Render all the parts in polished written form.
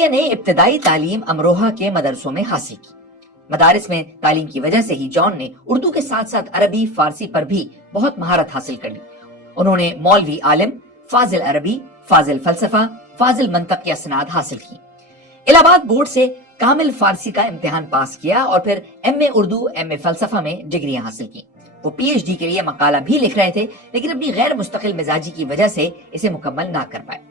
صفیہ نے ابتدائی تعلیم امروہہ کے مدرسوں میں حاصل کی۔ مدارس میں تعلیم کی وجہ سے ہی جان نے اردو کے ساتھ ساتھ عربی فارسی پر بھی بہت مہارت حاصل کر لی۔ انہوں نے مولوی عالم، فاضل عربی، فاضل فلسفہ، فاضل منطق کی اسناد حاصل کی۔ الہ آباد بورڈ سے کامل فارسی کا امتحان پاس کیا اور پھر ایم اے اردو، ایم اے فلسفہ میں ڈگریاں حاصل کی۔ وہ پی ایچ ڈی کے لیے مقالہ بھی لکھ رہے تھے، لیکن اپنی غیر مستقل مزاجی کی وجہ سے اسے مکمل نہ کر پائے۔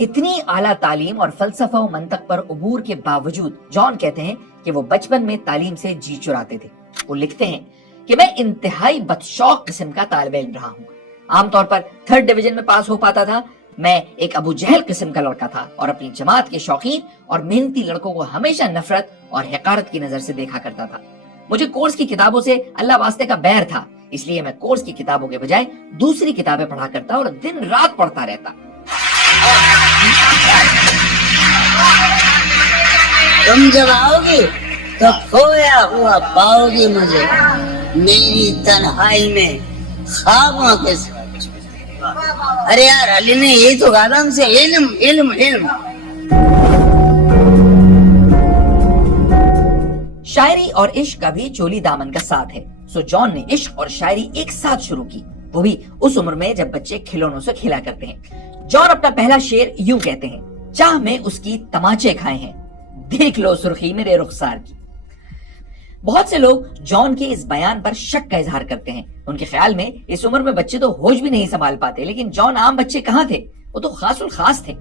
اتنی اعلیٰ تعلیم اور فلسفہ و منطق پر عبور کے باوجود جان کہتے ہیں کہ وہ بچپن میں تعلیم سے جی چراتے تھے۔ وہ لکھتے ہیں کہ میں انتہائی بدشوق قسم کا طالب علم رہا ہوں۔ عام طور پر 3rd ڈویژن میں پاس ہو پاتا تھا۔ میں ایک ابو جہل قسم کا لڑکا تھا اور اپنی جماعت کے شوقین اور محنتی لڑکوں کو ہمیشہ نفرت اور حقارت کی نظر سے دیکھا کرتا تھا۔ مجھے کورس کی کتابوں سے اللہ واسطے کا بیر تھا، اس لیے میں کورس کی کتابوں کے بجائے دوسری کتابیں پڑھا کرتا اور دن رات پڑھتا رہتا۔ تم جب آؤ گی تو کھویا ہوا پاؤ گی مجھے میری تنہائی میں خوابوں کے ساتھ۔ ارے یار علی نے یہ تو کہا ہم سے علم علم علم۔ شاعری اور عشق کا بھی چولی دامن کا ساتھ ہے، سو جان نے عشق اور شاعری ایک ساتھ شروع کی، وہ بھی اس عمر میں جب بچے کھلونوں سے کھیلا کرتے ہیں۔ جان اپنا پہلا شعر یوں کہتے ہیں، چاہ میں اس کی تماچے کھائے ہیں، دیکھ لو سرخی میرے رخسار کی۔ بہت سے لوگ جان کے اس بیان پر شک کا اظہار کرتے ہیں۔ ان کے خیال میں اس عمر میں بچے تو ہوش بھی نہیں سنبھال پاتے، لیکن جان عام بچے کہاں تھے، وہ تو خاص الخاص تھے۔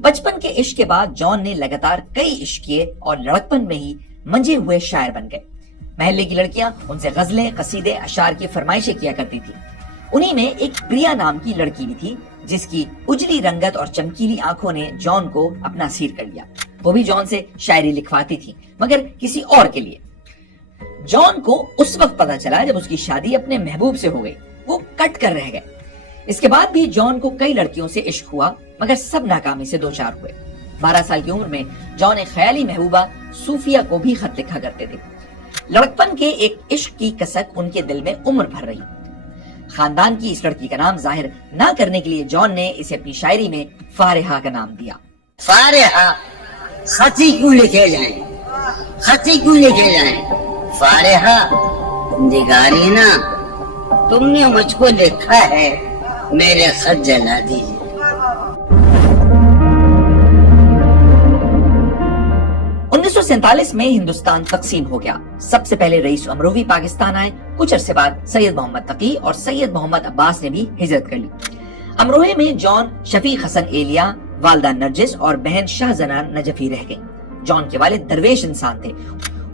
بچپن کے عشق کے بعد جان نے لگاتار کئی عشق کیے اور لڑکپن میں ہی منجے ہوئے شاعر بن گئے۔ محلے کی لڑکیاں ان سے غزلیں، قصیدے، اشعار کی فرمائشیں کیا کرتی تھی۔ انہی میں ایک پریا نام کی لڑکی بھی تھی جس کی اجلی رنگت اور چمکیلی آنکھوں نے جان کو اپنا اسیر کر لیا۔ وہ بھی جان سے شاعری لکھواتی تھی، مگر کسی اور کے لیے۔ جان کو اس وقت پتا چلا جب اس کی شادی اپنے محبوب سے ہو گئی، وہ کٹ کر رہ گئے۔ اس کے بعد بھی جان کو کئی لڑکیوں سے عشق ہوا، مگر سب ناکامی سے دوچار ہوئے۔ 12 سال کی عمر میں جان ایک خیالی محبوبہ صوفیہ کو بھی خط لکھا کرتے تھے۔ لڑکپن کے ایک عشق کی کسک ان کے دل میں عمر بھر رہی۔ خاندان کی اس لڑکی کا نام ظاہر نہ کرنے کے لیے جان نے اسے اپنی شاعری میں فارحہ کا نام دیا۔ فارحہ خطی کیوں لکھے جائیں، خطی کیوں لکھے جائیں؟ فارحہ نگاری نا، تم نے مجھ کو لکھا ہے، میرے خط جلا دیجیے۔ 1947 میں ہندوستان تقسیم ہو گیا۔ سب سے پہلے رئیس امروہی پاکستان آئے، کچھ عرصے بعد سید محمد تقی اور سید محمد عباس نے بھی ہجرت کر لی۔ امروہے میں جان، شفیق حسن ایلیا، والدہ نرجس اور بہن شاہ زنان نجفی رہ گئیں۔ جان کے والد درویش انسان تھے،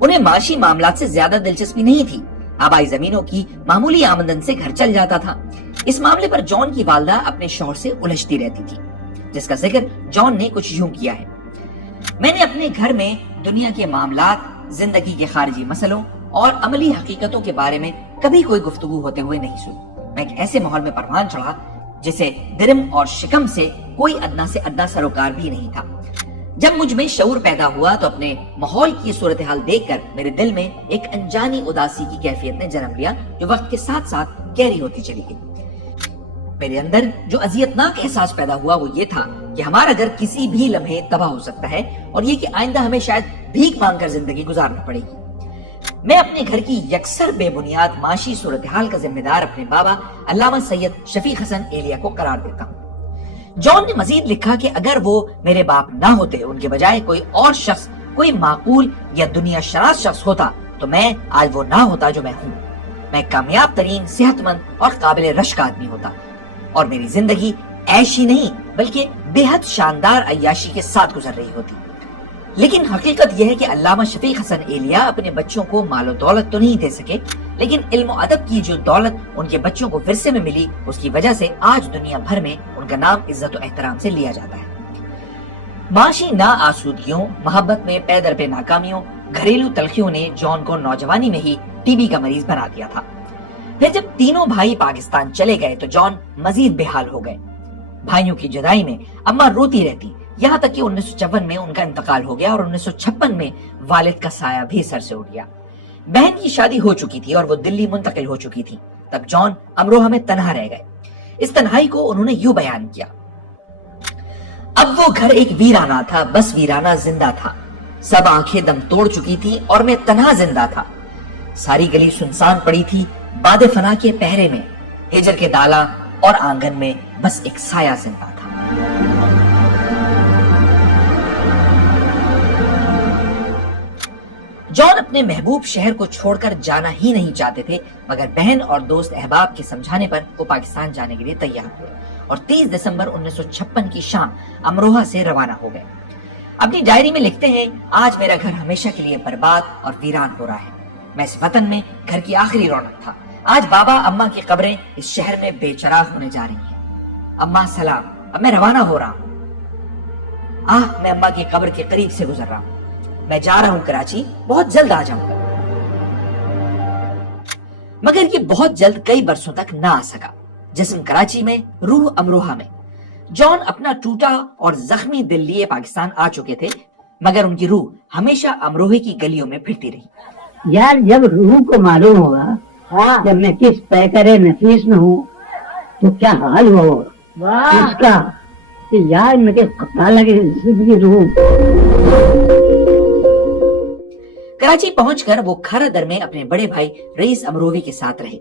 انہیں معاشی معاملات سے زیادہ دلچسپی نہیں تھی۔ آبائی زمینوں کی معمولی آمدن سے گھر چل جاتا تھا۔ اس معاملے پر جان کی والدہ اپنے شوہر سے الجھتی رہتی تھی، جس کا ذکر جان نے کچھ یوں کیا ہے، میں نے اپنے گھر میں دنیا کے معاملات، زندگی کے خارجی مسئلوں اور عملی حقیقتوں کے بارے میں کبھی کوئی گفتگو ہوتے ہوئے نہیں سنی۔ میں ایک ایسے ماحول میں پروان چڑھا جسے درم اور شکم سے کوئی ادنا سے ادنا سروکار بھی نہیں تھا۔ جب مجھ میں شعور پیدا ہوا تو اپنے ماحول کی صورتحال دیکھ کر میرے دل میں ایک انجانی اداسی کی کیفیت نے جنم لیا، جو وقت کے ساتھ ساتھ گہری ہوتی چلی گئی۔ میرے اندر جو اذیتناک احساس پیدا ہوا وہ یہ تھا کہ ہمارا گھر کسی بھی لمحے تباہ ہو سکتا ہے، اور یہ کہ آئندہ ہمیں شاید بھیک مانگ کر زندگی گزارنا پڑے گی۔ میں اپنے گھر کی یکسر بے بنیاد معاشی صورتحال کا ذمہ دار اپنے بابا علامہ سید شفیق حسن ایلیا کو قرار دیتا ہوں۔ جان نے مزید لکھا کہ اگر وہ میرے باپ نہ ہوتے، ان کے بجائے کوئی اور شخص، کوئی معقول یا دنیا شناس شخص ہوتا، تو میں آج وہ نہ ہوتا جو میں ہوں۔ میں کامیاب ترین، صحت مند اور قابل رشک آدمی ہوتا، اور میری زندگی عیشی نہیں بلکہ بے حد شاندار عیاشی کے ساتھ گزر رہی ہوتی۔ لیکن حقیقت یہ ہے کہ علامہ شفیق حسن ایلیا اپنے بچوں کو مال و دولت تو نہیں دے سکے، لیکن علم و ادب کی جو دولت ان کے بچوں کو ورثے میں ملی، اس کی وجہ سے آج دنیا بھر میں ان کا نام عزت و احترام سے لیا جاتا ہے۔ معاشی ناآسودگیوں، محبت میں پے در پہ ناکامیوں، گھریلو تلخیوں نے جان کو نوجوانی میں ہی ٹی بی کا مریض بنا دیا تھا۔ پھر جب تینوں بھائی پاکستان چلے گئے تو جان مزید بے حال ہو گئے۔ بھائیوں کی جدائی میں اماں روتی رہتی، یہاں تک کہ 1954 میں ان کا انتقال ہو گیا اور 1956 میں والد کا سایہ بھی سر سے اٹھ گیا۔ بہن کی شادی ہو چکی تھی اور وہ دلی منتقل ہو چکی تھی۔ تب جان امروہہ میں تنہا رہ گئے۔ اس تنہائی کو انہوں نے یوں بیان کیا، اب وہ گھر ایک ویرانہ تھا، بس ویرانہ زندہ تھا، سب آنکھیں دم توڑ چکی تھی اور میں تنہا زندہ تھا۔ ساری گلی سنسان پڑی تھی، باد فنا کے پہرے میں، ہجر کے دالا اور آنگن میں بس ایک سایہ زندہ تھا۔ جان اپنے محبوب شہر کو چھوڑ کر جانا ہی نہیں چاہتے تھے، مگر بہن اور دوست احباب کے سمجھانے پر وہ پاکستان جانے کے لیے تیار ہوئے اور 30 دسمبر 1956 کی شام امروہہ سے روانہ ہو گئے۔ اپنی ڈائری میں لکھتے ہیں، آج میرا گھر ہمیشہ کے لیے برباد اور ویران ہو رہا ہے۔ میں اس وطن میں گھر کی آخری رونق تھا۔ آج بابا اماں کی قبریں اس شہر میں بے چراغ ہونے جا رہی ہیں۔ اماں سلام، اب میں روانہ ہو رہا ہوں۔ میں اماں کی قبر کے قریب سے گزر رہا ہوں۔ میں جا رہا ہوں کراچی، بہت جلد آ جاؤں گا۔ مگر یہ بہت جلد کئی برسوں تک نہ آ سکا۔ جسم کراچی میں، روح امروہہ میں۔ جان اپنا ٹوٹا اور زخمی دل لیے پاکستان آ چکے تھے، مگر ان کی روح ہمیشہ امروہے کی گلیوں میں پھرتی رہی۔ یار جب روح کو معلوم ہوگا جب میں کس پیکر نفیس میں ہوں تو کیا حال ہوا اس کا کہ یار میرے قطالہ کی روح۔ کراچی پہنچ کر وہ کھارا در میں اپنے بڑے بھائی رئیس امروہی کے ساتھ رہے۔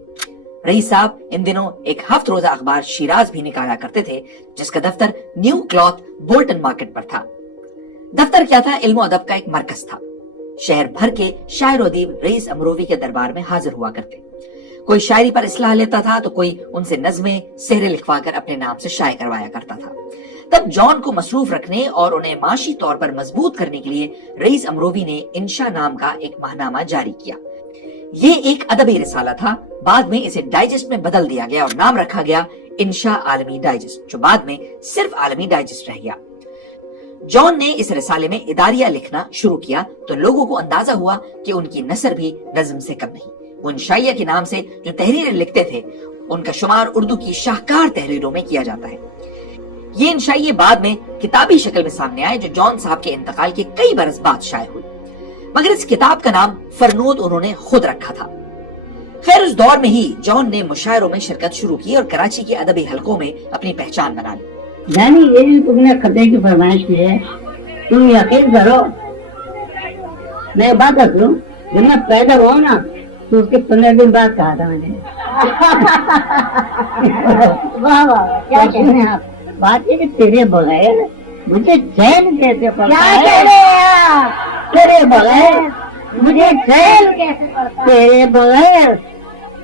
رئیس صاحب ان دنوں ایک ہفت روزہ اخبار شیراز بھی نکالا کرتے تھے، جس کا دفتر نیو کلاتھ بولٹن مارکیٹ پر تھا۔ دفتر کیا تھا؟ علم و ادب کا ایک مرکز تھا۔ شہر بھر کے شاعر و ادیب رئیس امروہی کے دربار میں حاضر ہوا کرتے۔ کوئی شاعری پر اصلاح لیتا تھا تو کوئی ان سے نظمیں سحرے لکھوا کر اپنے نام سے شائع کروایا کرتا تھا۔ تب جان کو مصروف رکھنے اور انہیں معاشی طور پر مضبوط کرنے کے لیے رئیس امروہی نے انشا نام کا ایک ماہنامہ جاری کیا۔ یہ ایک ادبی رسالہ تھا، بعد میں اسے ڈائجسٹ میں بدل دیا گیا اور نام رکھا گیا انشا عالمی ڈائجسٹ، جو بعد میں صرف عالمی ڈائجسٹ رہ گیا۔ جان نے اس رسالے میں اداریہ لکھنا شروع کیا تو لوگوں کو اندازہ ہوا کہ ان کی نثر بھی نظم سے کم نہیں۔ وہ انشائیہ کے نام سے جو تحریریں لکھتے تھے، ان کا شمار اردو کی شاہکار تحریروں میں کیا جاتا ہے۔ یہ انشائیے بعد میں کتابی شکل میں سامنے آئے، جو جان صاحب کے انتقال کے کئی برس بعد شائع ہوئی، مگر اس کتاب کا نام فرنود انہوں نے خود رکھا تھا۔ خیر، اس دور میں ہی جان نے مشاعروں میں شرکت شروع کی اور کراچی کے ادبی حلقوں میں اپنی پہچان بنا لی۔ یعنی یہ جو تم نے خطے کی فرمائش کی ہے، تم یقین کرو، میں بات کروں، جب میں پیدا ہوا نا تو اس کے 15 دن بعد کہا تھا میں نے۔ واہ واہ، کیا کہنے آپ، بات یہ کہ تیرے بغیر مجھے چین کیسے پڑتا ہے، تیرے بغیر مجھے چین کیسے پڑتا ہے، تیرے بغیر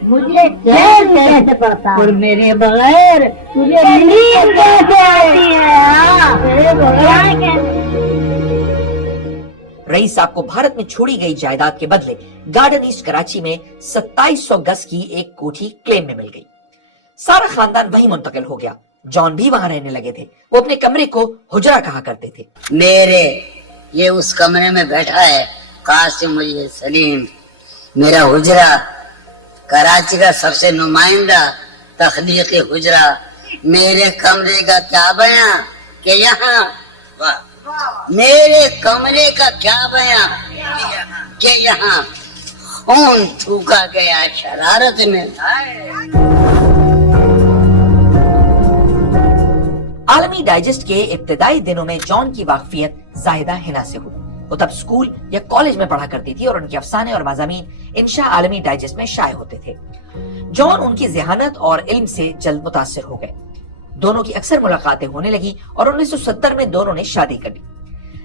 مجھے چین کیسے پڑتا ہے، اور میرے بغیر تجھے نیند کیسے آتی ہے، تیرے بغیر۔ رئیس صاحب کو بھارت میں چھوڑی گئی جائیداد کے بدلے گارڈن ایسٹ کراچی میں 2700 گز کی ایک کوٹھی کلیم میں مل گئی۔ سارا خاندان وہیں منتقل ہو گیا۔ جان بھی وہاں رہنے لگے تھے۔ وہ اپنے کمرے کو حجرہ کہا کرتے تھے۔ میرے یہ اس کمرے میں بیٹھا ہے قاسم مجھے سلیم، میرا حجرہ، کراچی کا سب سے نمائندہ تخلیقی حجرہ۔ میرے کمرے کا کیا بیاں کہ یہاں، میرے کمرے کا کیا بیاں کہ یہاں خون تھوکا گیا شرارت میں۔ عالمی ڈائجسٹ کے ابتدائی دنوں میں جان کی واقفیت زاہدہ ہنا سے ہوئی۔ وہ تب سکول یا کالج میں پڑھا کرتی تھی اور ان کے افسانے اور مضامین انشا عالمی ڈائجسٹ میں شائع ہوتے تھے۔ جان ان کی ذہانت اور علم سے جلد متاثر ہو گئے۔ دونوں کی اکثر ملاقاتیں ہونے لگی اور 1970 میں دونوں نے شادی کر لی۔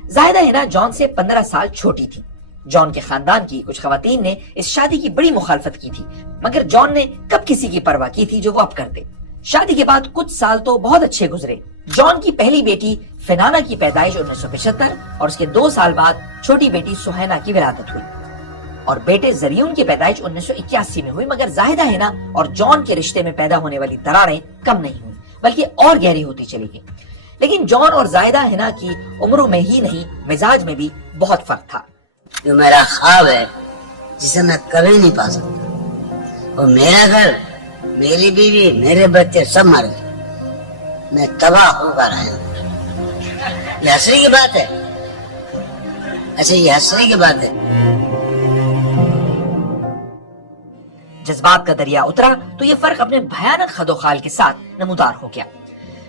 زاہدہ ہنا جان سے 15 سال چھوٹی تھی۔ جان کے خاندان کی کچھ خواتین نے اس شادی کی بڑی مخالفت کی تھی، مگر جان نے کب کسی کی پرواہ کی تھی جو وہ اب کرتے۔ شادی کے بعد کچھ سال تو بہت اچھے گزرے۔ جان کی پہلی بیٹی فنانا کی پیدائش 1975 اور اس کے 2 سال بعد چھوٹی بیٹی سہینا کی ولادت ہوئی، اور بیٹے زریون کی پیدائش 1981 میں ہوئی۔ مگر زاہدہ ہنا اور جان کے رشتے میں پیدا ہونے والی دراریں کم نہیں ہوئی، بلکہ اور گہری ہوتی چلی گئی۔ لیکن جان اور زاہدہ ہنا کی عمروں میں ہی نہیں، مزاج میں بھی بہت فرق تھا۔ جو میرا خواب ہے جسے میں کبھی نہیں پا سکتا، اور میرا گھر، میری بیوی، میرے بچے سب مر گئے، میں تباہ ہو کر آیا ہوں۔ یہ حسرت کی بات ہے، اچھا یہ حسرت کی بات ہے۔ جذبات کا دریا اترا تو یہ فرق اپنے بھیانک خد و خال کے ساتھ نمودار ہو گیا۔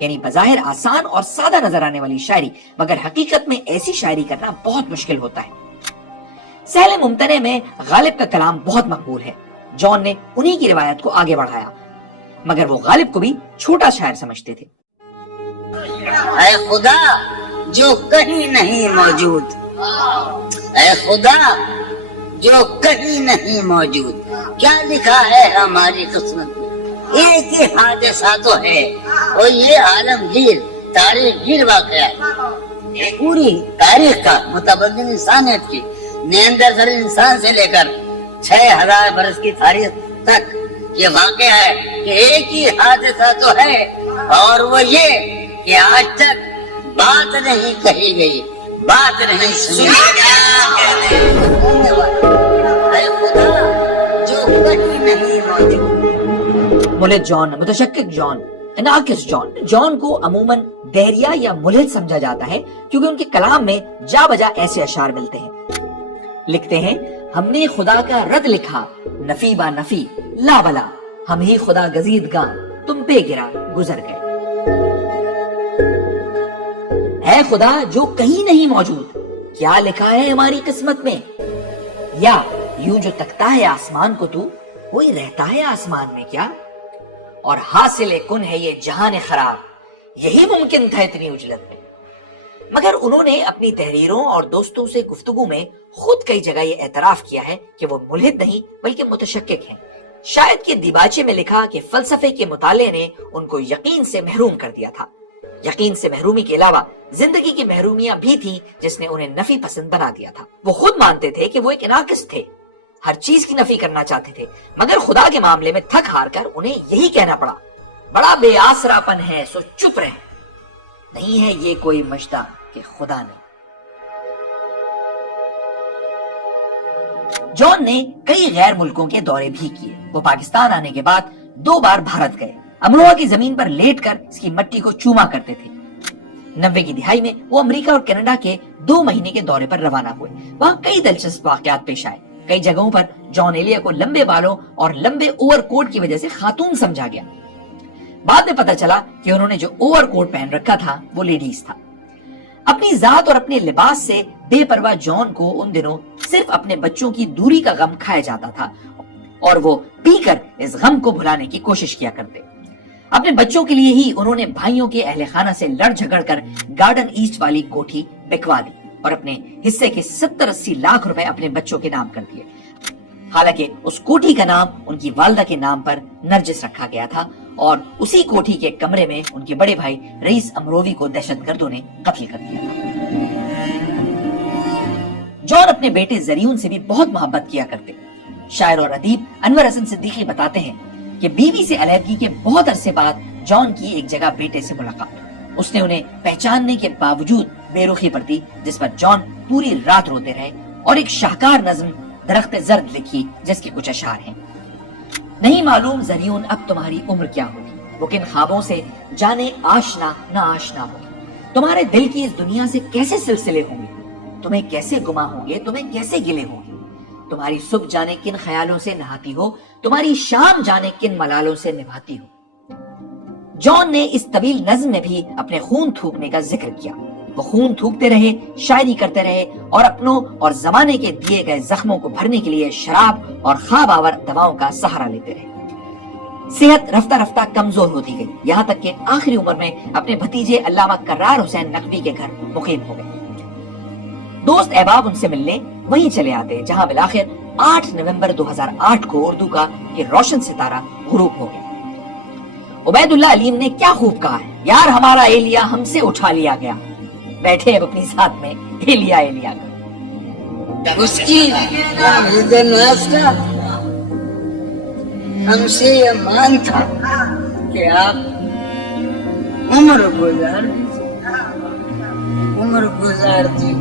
یعنی بظاہر آسان اور سادہ نظر آنے والی شاعری مگر حقیقت میں ایسی شاعری کرنا بہت مشکل ہوتا ہے۔ سہل ممتنع میں غالب کا کلام بہت مقبول ہے۔ جان نے انہی کی روایت کو آگے بڑھایا، مگر وہ غالب کو بھی چھوٹا شاعر سمجھتے تھے۔ اے خدا جو کہیں نہیں موجود، اے خدا جو کہیں نہیں موجود، کیا لکھا ہے ہماری قسمت میں، ایک ہی حادثہ تو ہے اور یہ عالمگیر تاریخ گیر واقعہ ہے، پوری تاریخ کا متبدل انسانیت کی نیاندرتھل انسان سے لے کر 6000 برس کی تاریخ تک یہ واقعہ ہے کہ ایک ہی حادثہ تو ہے، اور وہ یہ کہ آج تک بات نہیں کہی گئی، بات نہیں سنی گئی۔ اے خدا جو کہیں نہیں موجود۔ ملحد جان، متشکک جان، ناقص جان۔ جان کو عموماً دہریہ یا ملحد سمجھا جاتا ہے کیونکہ ان کے کلام میں جا بجا ایسے اشعار ملتے ہیں۔ لکھتے ہیں، ہم نے خدا کا رد لکھا نفی با نفی لا بلا، ہم ہی خدا گزید گاں تم پہ گرا گزر گئے۔ اے خدا جو کہیں نہیں موجود، کیا لکھا ہے ہماری قسمت میں، یا یوں جو تکتا ہے آسمان کو تو، کوئی رہتا ہے آسمان میں کیا، اور حاصل کن ہے یہ جہان خراب، یہی ممکن تھا اتنی اجلت میں۔ مگر انہوں نے اپنی تحریروں اور دوستوں سے گفتگو میں خود کئی جگہ یہ اعتراف کیا ہے کہ وہ ملحد نہیں بلکہ متشکک ہیں۔ شاید کہ دیباچے میں لکھا کہ فلسفے کے مطالعے نے ان کو یقین سے محروم کر دیا تھا۔ یقین سے محرومی کے علاوہ زندگی کی محرومیاں بھی تھیں جس نے انہیں نفی پسند بنا دیا تھا۔ وہ خود مانتے تھے کہ وہ ایک ناقص تھے، ہر چیز کی نفی کرنا چاہتے تھے، مگر خدا کے معاملے میں تھک ہار کر انہیں یہی کہنا پڑا، بڑا بے آسرا پن ہے سو چپ رہے، نہیں ہے یہ کوئی مجدہ کہ خدا نے۔ جان نے کئی غیر ملکوں کے دورے بھی کیے۔ وہ پاکستان آنے کے بعد 2 بار بھارت گئے، امروہہ کی زمین پر لیٹ کر اس کی مٹی کو چوما کرتے تھے۔ 90 کی دہائی میں وہ امریکہ اور کینیڈا کے 2 مہینے کے دورے پر روانہ ہوئے۔ وہاں کئی دلچسپ واقعات پیش آئے۔ کئی جگہوں پر جان ایلیا کو لمبے بالوں اور لمبے اوور کوٹ کی وجہ سے خاتون سمجھا گیا۔ بعد میں پتا چلا کہ انہوں نے جو اوور کوٹ پہن رکھا تھا وہ لیڈیز تھا۔ اپنی ذات اور اپنے لباس سے بے پرواہ جان کو ان دنوں صرف اپنے بچوں کی دوری کا غم کھایا جاتا تھا، اور وہ پی کر اس غم کو بھلانے کی کوشش کیا کرتے۔ اپنے بچوں کے لیے ہی انہوں نے بھائیوں کے اہل خانہ سے لڑ جھگڑ کر گارڈن ایسٹ والی کوٹھی بکوا دی اور اپنے حصے کے 70-80 لاکھ روپے اپنے بچوں کے نام کر دیے۔ حالانکہ اس کوٹھی کا نام ان کی والدہ کے نام پر نرجس رکھا گیا تھا، اور اسی کوٹھی کے کمرے میں ان کے بڑے بھائی رئیس امروی کو دہشت گردوں نے قتل کر دیا تھا۔ جان اپنے بیٹے زریون سے بھی بہت محبت کیا کرتے۔ شاعر اور ادیب انور حسن صدیقی بتاتے ہیں کہ بیوی سے علیحدگی کے بہت عرصے بعد جان کی ایک جگہ بیٹے سے ملاقات۔ اس نے انہیں پہچاننے کے باوجود بے رخی پر دی، جس پر جان پوری رات روتے رہے اور ایک شاہکار نظم درخت زرد لکھی جس کے کچھ اشعار ہیں۔ نہیں معلوم زریون اب تمہاری عمر کیا ہوگی، وہ کن خوابوں سے جانے آشنا نہ آشنا ہوگی، تمہارے دل کی اس دنیا سے کیسے سلسلے ہوں گے، تمہیں کیسے گما ہوں گے، تمہیں کیسے گلے ہوں گے، تمہاری صبح جانے کن خیالوں سے نہاتی ہو، تمہاری شام جانے کن ملالوں سے نبھاتی ہو۔ جان نے اس طویل نظم میں بھی اپنے خون تھوکنے کا ذکر کیا۔ وہ خون تھوکتے رہے، شاعری کرتے رہے اور اپنوں اور زمانے کے دیے گئے زخموں کو بھرنے کے لیے شراب اور خواب آور دواؤں کا سہارا لیتے رہے۔ صحت رفتہ رفتہ کمزور ہوتی گئی، یہاں تک کہ آخری عمر میں اپنے بھتیجے علامہ کرار حسین نقوی کے گھر مقیم ہو گئے۔ دوست احباب ان سے ملنے وہیں چلے آتے، جہاں بالآخر 8 نومبر 2008 کو اردو کا یہ روشن ستارہ غروب ہو گیا۔ عبید اللہ علیم نے کیا خوب کہا ہے، یار ہمارا ایلیا ہم سے اٹھا لیا گیا، بیٹھے اب اپنی ساتھ میں ایلیا کا۔ اس کی ہم سے یہ مان تھا کہ آپ عمر گزارتی